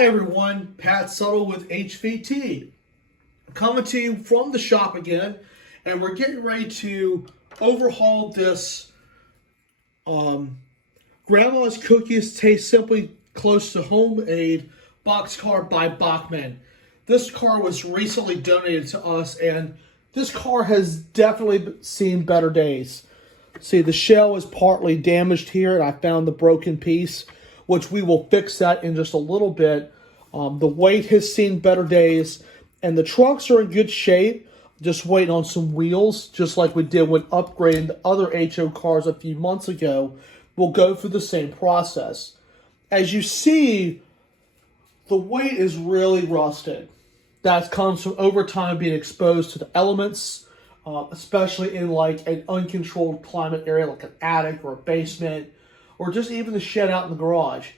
Hi everyone, Pat Subtle with HVT. Coming to you from the shop again, and we're getting ready to overhaul this Grandma's Cookies Taste Simply Close to Homemade Boxcar by Bachman. This car was recently donated to us, and this car has definitely seen better days. See, the shell is partly damaged here, and I found the broken piece, which we will fix that in just a little bit. The weight has seen better days, and the trunks are in good shape. Just waiting on some wheels, just like we did when upgrading the other HO cars a few months ago. We'll go through the same process. As you see, the weight is really rusted. That comes from over time being exposed to the elements, especially in like an uncontrolled climate area like an attic or a basement, or just even the shed out in the garage.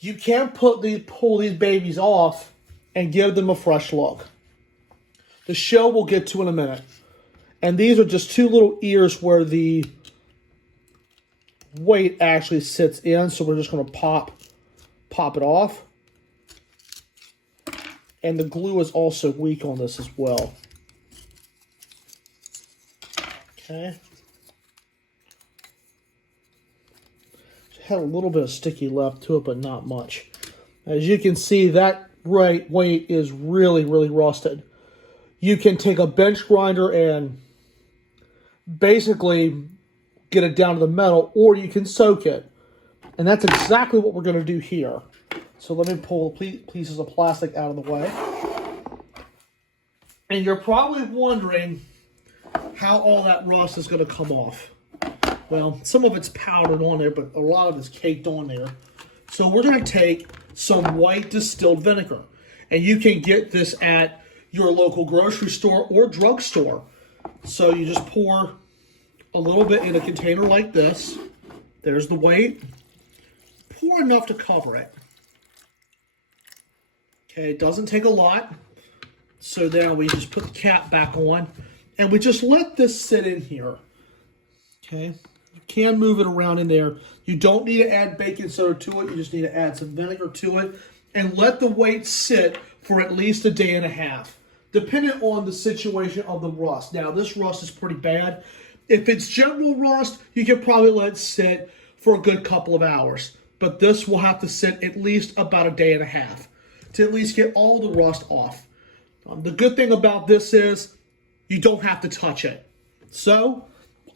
You can pull these babies off and give them a fresh look. The shell we'll get to in a minute. And these are just two little ears where the weight actually sits in, so we're just going to pop it off. And the glue is also weak on this as well. Okay. Had a little bit of sticky left to it, but not much. As you can see, that weight is really, really rusted. You can take a bench grinder and basically get it down to the metal, or you can soak it. And that's exactly what we're going to do here. So let me pull the pieces of plastic out of the way. And you're probably wondering how all that rust is going to come off. Well, some of it's powdered on there, but a lot of it's caked on there. So we're going to take some white distilled vinegar. And you can get this at your local grocery store or drugstore. So you just pour a little bit in a container like this. There's the weight. Pour enough to cover it. Okay, it doesn't take a lot. So now we just put the cap back on. And we just let this sit in here. Okay. You can move it around in there. You don't need to add baking soda to it. You just need to add some vinegar to it. And let the weight sit for at least a day and a half, depending on the situation of the rust. Now, this rust is pretty bad. If it's general rust, you can probably let it sit for a good couple of hours. But this will have to sit at least about a day and a half to at least get all the rust off. The good thing about this is you don't have to touch it. So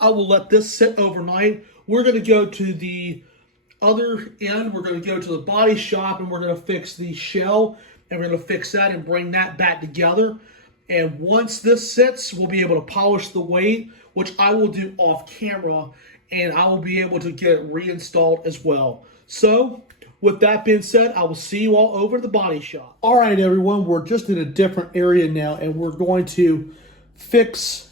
I will let this sit overnight. We're going to go to the other end. We're going to go to the body shop, and we're going to fix the shell, and we're going to fix that and bring that back together. And once this sits, we'll be able to polish the weight, which I will do off camera, and I will be able to get it reinstalled as well. So with that being said, I will see you all over the body shop. All right, everyone, we're just in a different area now, and we're going to fix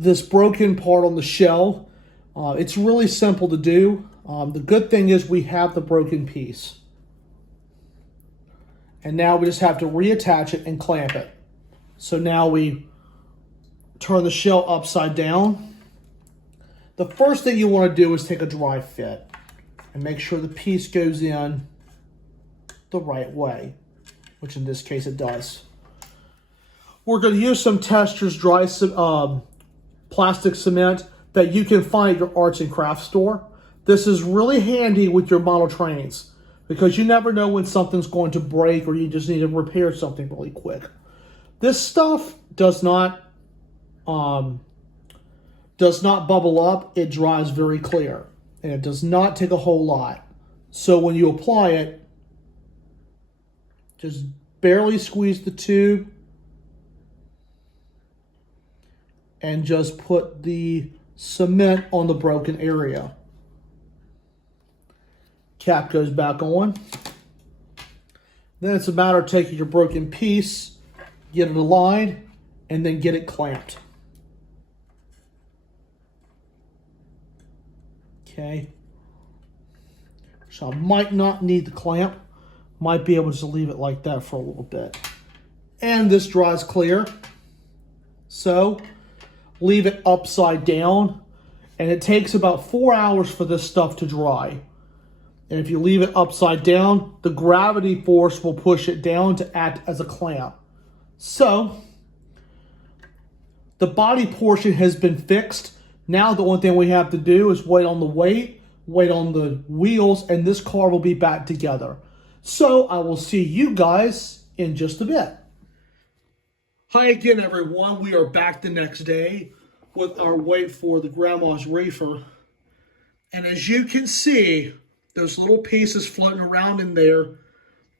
this broken part on the shell. It's really simple to do. The good thing is we have the broken piece. And now we just have to reattach it and clamp it. So now we turn the shell upside down. The first thing you want to do is take a dry fit and make sure the piece goes in the right way, which in this case it does. We're going to use some Testors dry plastic cement that you can find at your arts and crafts store. This is really handy with your model trains because you never know when something's going to break or you just need to repair something really quick. This stuff does not bubble up. It dries very clear, and it does not take a whole lot. So when you apply it, just barely squeeze the tube and just put the cement on the broken area. Cap goes back on. Then it's a matter of taking your broken piece, get it aligned, and then get it clamped. Okay. So I might not need the clamp. Might be able to just leave it like that for a little bit. And this dries clear. So leave it upside down. And it takes about 4 hours for this stuff to dry. And if you leave it upside down, the gravity force will push it down to act as a clamp. So, the body portion has been fixed. Now the only thing we have to do is wait on the weight, wait on the wheels, and this car will be back together. So I will see you guys in just a bit. Hi again, everyone. We are back the next day with our wait for the grandma's reefer. And as you can see, those little pieces floating around in there,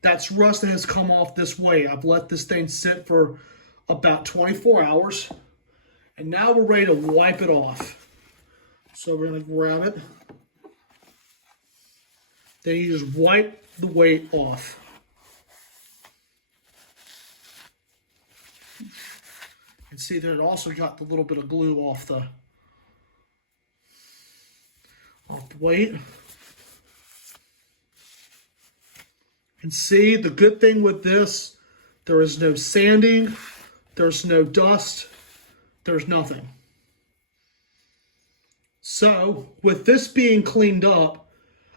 that's rust that has come off this way. I've let this thing sit for about 24 hours. And now we're ready to wipe it off. So we're going to grab it. Then you just wipe the weight off. You can see that it also got the little bit of glue off the weight. You can see the good thing with this, there is no sanding, there's no dust, there's nothing. So, with this being cleaned up,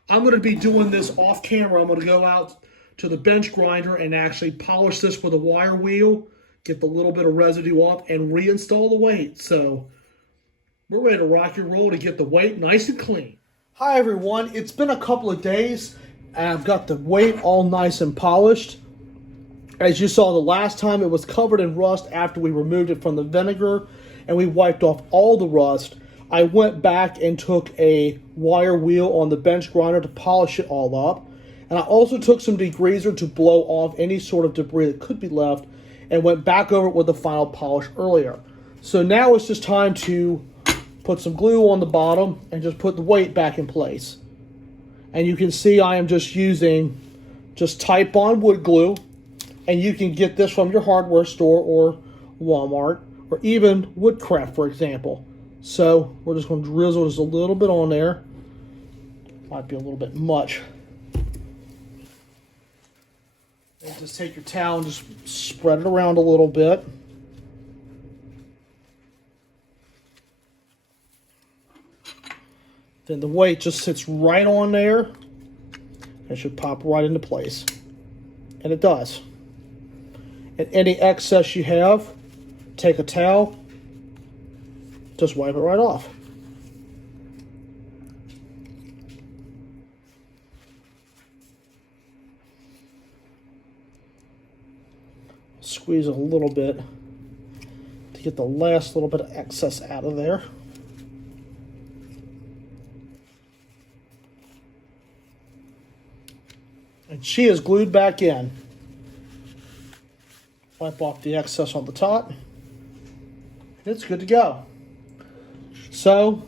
I'm going to be doing this off camera. I'm going to go out to the bench grinder and actually polish this with a wire wheel, get the little bit of residue off, and reinstall the weight. So, we're ready to rock and roll to get the weight nice and clean. Hi everyone, it's been a couple of days and I've got the weight all nice and polished. As you saw the last time, it was covered in rust after we removed it from the vinegar and we wiped off all the rust. I went back and took a wire wheel on the bench grinder to polish it all up. And I also took some degreaser to blow off any sort of debris that could be left and went back over it with the final polish earlier. So now it's just time to put some glue on the bottom and just put the weight back in place. And you can see I am just using Type-On wood glue. And you can get this from your hardware store or Walmart or even Woodcraft, for example. So we're just going to drizzle just a little bit on there. Might be a little bit much. And just take your towel and just spread it around a little bit. Then the weight just sits right on there. It should pop right into place. And it does. And any excess you have, take a towel, just wipe it right off. Squeeze it a little bit to get the last little bit of excess out of there. And she is glued back in. Wipe off the excess on the top. And it's good to go. So,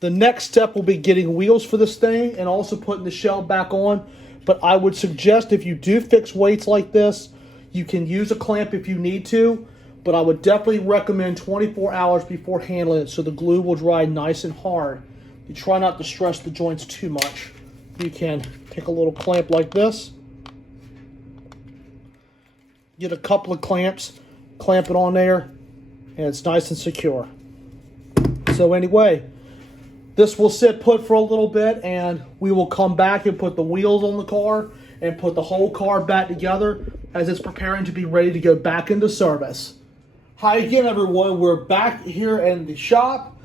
the next step will be getting wheels for this thing and also putting the shell back on. But I would suggest if you do fix weights like this, you can use a clamp if you need to. But I would definitely recommend 24 hours before handling it so the glue will dry nice and hard. You try not to stress the joints too much. You can take a little clamp like this. Get a couple of clamps, clamp it on there, and it's nice and secure. So anyway, this will sit put for a little bit, and we will come back and put the wheels on the car and put the whole car back together as it's preparing to be ready to go back into service. Hi again, everyone. We're back here in the shop,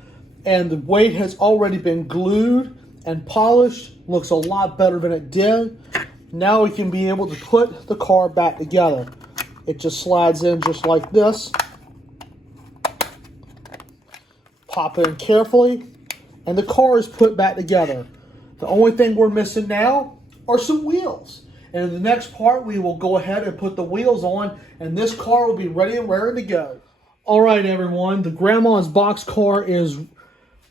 and the weight has already been glued and polished. Looks a lot better than it did. Now we can be able to put the car back together. It just slides in just like this. Pop it in carefully, and the car is put back together. The only thing we're missing now are some wheels. And in the next part, we will go ahead and put the wheels on, and this car will be ready and raring to go. All right, everyone, the grandma's box car is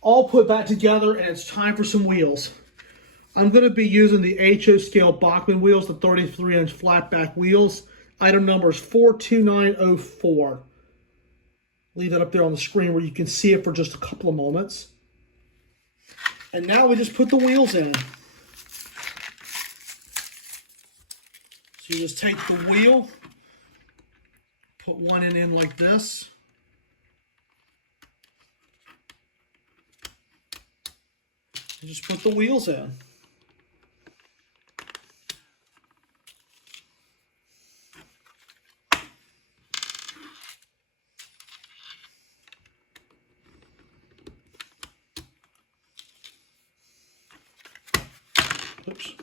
all put back together, and it's time for some wheels. I'm going to be using the HO scale Bachmann wheels, the 33-inch flat back wheels. Item number is 42904. Leave that up there on the screen where you can see it for just a couple of moments. And now we just put the wheels in. So you just take the wheel, put one in like this. Just put the wheels in. Oops.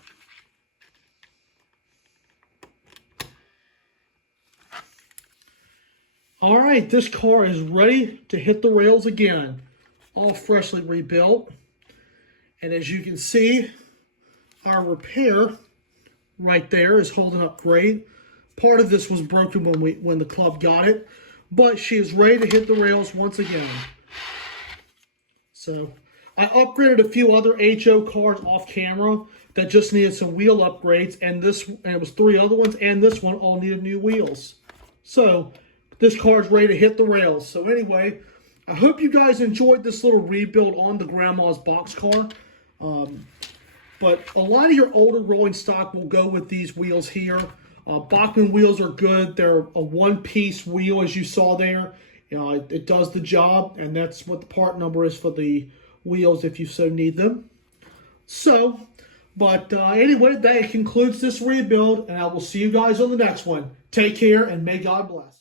All right, this car is ready to hit the rails again. All freshly rebuilt. And as you can see, our repair right there is holding up great. Part of this was broken when the club got it, but she is ready to hit the rails once again. So I upgraded a few other HO cars off camera that just needed some wheel upgrades, and it was 3 other ones, and this one all needed new wheels. So this car is ready to hit the rails. So anyway, I hope you guys enjoyed this little rebuild on the Grandma's Boxcar. But a lot of your older rolling stock will go with these wheels here. Bachmann wheels are good. They're a one-piece wheel, as you saw there. It does the job, and that's what the part number is for the wheels if you so need them. So, but anyway, that concludes this rebuild, and I will see you guys on the next one. Take care, and may God bless.